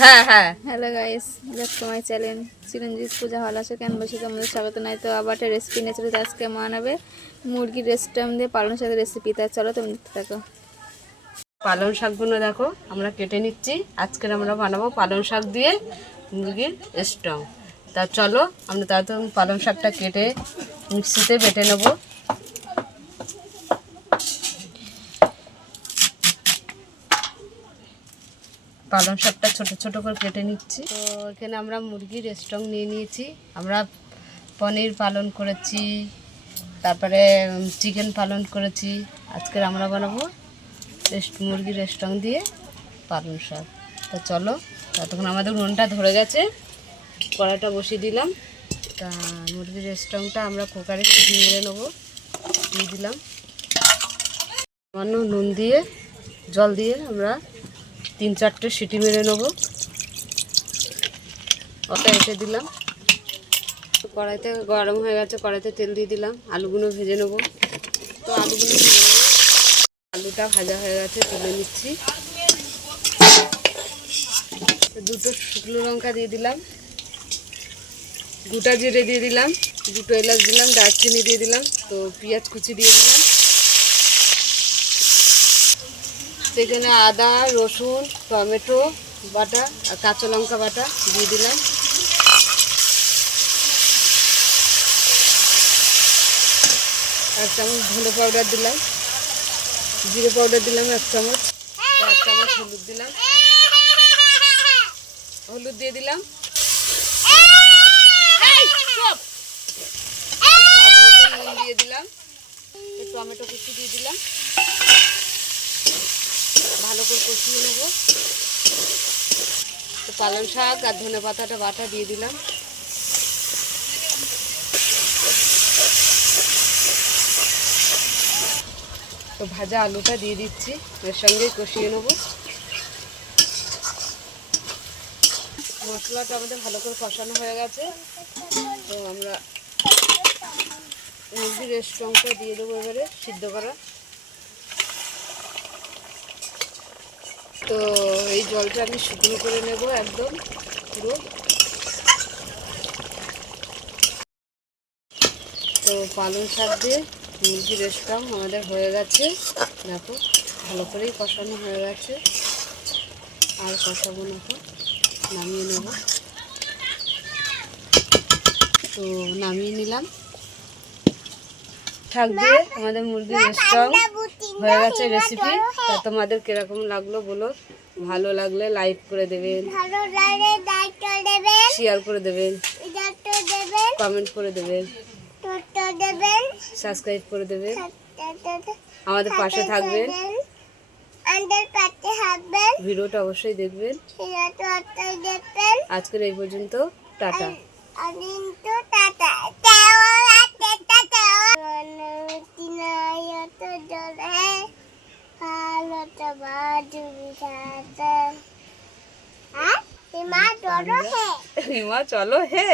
হ্যাঁ হ্যাঁ। Hello guys, back to my channel Chiranjit পূজা হল আছে কেন বসে তোমাদের স্বাগত। নাই তো আবার একটা রেসিপি নিয়ে চলে আজকে মা নেবে মুরগির রেস্টাম দিয়ে পালং শাকের রেসিপি। তা চলো তুমি দেখতে থাকো। পালং শাকগুলো দেখো আমরা কেটে নিচ্ছি। আজকে আমরা বানাবো পালং শাক দিয়ে মুরগির স্টং। তা চলো আমরা তাড়াতাড়ি পালং শাকটা কেটে মিক্সিতে বেটে নেব। পালং শাকটা ছোট ছোট করে কেটে নিচ্ছি। তো এখানে আমরা মুরগির স্টং নিয়ে নিয়েছি। আমরা পনির পালন করেছি, তারপরে চিকেন পালন করেছি। আজকে আমরা বানাবো মুরগির স্টং দিয়ে পালং শাক। তা চলো, ততক্ষণ আমাদের উনুনটা ধরে গেছে, কড়াইটা বসিয়ে দিলাম। তা মুরগির স্টংটা আমরা কুকারে সিটি মেরে নেবো। দিয়ে দিলাম সামান্য নুন দিয়ে, জল দিয়ে আমরা 3-4টে সিটি মেরে নেবো। ওটা এসে দিলাম। কড়াইতে গরম হয়ে গেছে, কড়াইতে তেল দিয়ে দিলাম। আলুগুলো ভেজে নেবো। তো আলুগুলো ভেজে নেবো। আলুটা ভাজা হয়ে গেছে, তুলে নিচ্ছি। দুটো শুকনো লঙ্কা দিয়ে দিলাম, গোটা জিরে দিয়ে দিলাম, দুটো এলাচ দিলাম, দারচিনি দিয়ে দিলাম। তো পেঁয়াজ কুচি দিয়ে দিলাম। সেখানে আদা, রসুন, টমেটো বাটা আর কাঁচা লঙ্কা বাটা দিয়ে দিলাম। এক চামচ ধনে পাউডার দিলাম, জিরে পাউডার দিলাম 1 চামচ, 1 চামচ হলুদ দিলাম, হলুদ দিয়ে দিলাম। স্বাদ মতো নুন দিয়ে দিলাম। টমেটো কুচি দিয়ে দিলাম। ভালো করে কষিয়ে নেব। তো পালং শাক আর ধনে পাতাটা বাটা দিয়ে দিলাম। তো ভাজা আলুটা দিয়ে দিচ্ছি, এর সঙ্গে কষিয়ে নেব। মশলাটা আমাদের ভালো করে কষানো হয়ে গেছে। তো আমরা মুরগির স্টংটা দিয়ে দেবো এবারে সিদ্ধ করা। তো এই জলটা আমি শুকনো করে নেব একদম পুরো। তো পালং শাক দিয়ে মুরগির স্টং আমাদের হয়ে গেছে। দেখো ভালো করেই কষানো হয়ে গেছে। আর কষাবো না, তো নামিয়ে নেব। তো নামিয়ে নিলাম। শাক দিয়ে আমাদের মুরগির স্টং হয়ে গেছে রেসিপি। তা তোমাদের কিরকম লাগলো বলো। ভালো লাগলে লাইক করে দেবেন, শেয়ার করে দেবেন, কমেন্ট করে দেবেন, সাবস্ক্রাইব করে দেবেন, আমাদের পাশে থাকবেন, ভিডিওটা অবশ্যই দেখবেন। আজকের এই পর্যন্ত, টাটা। হিমা চলো হে।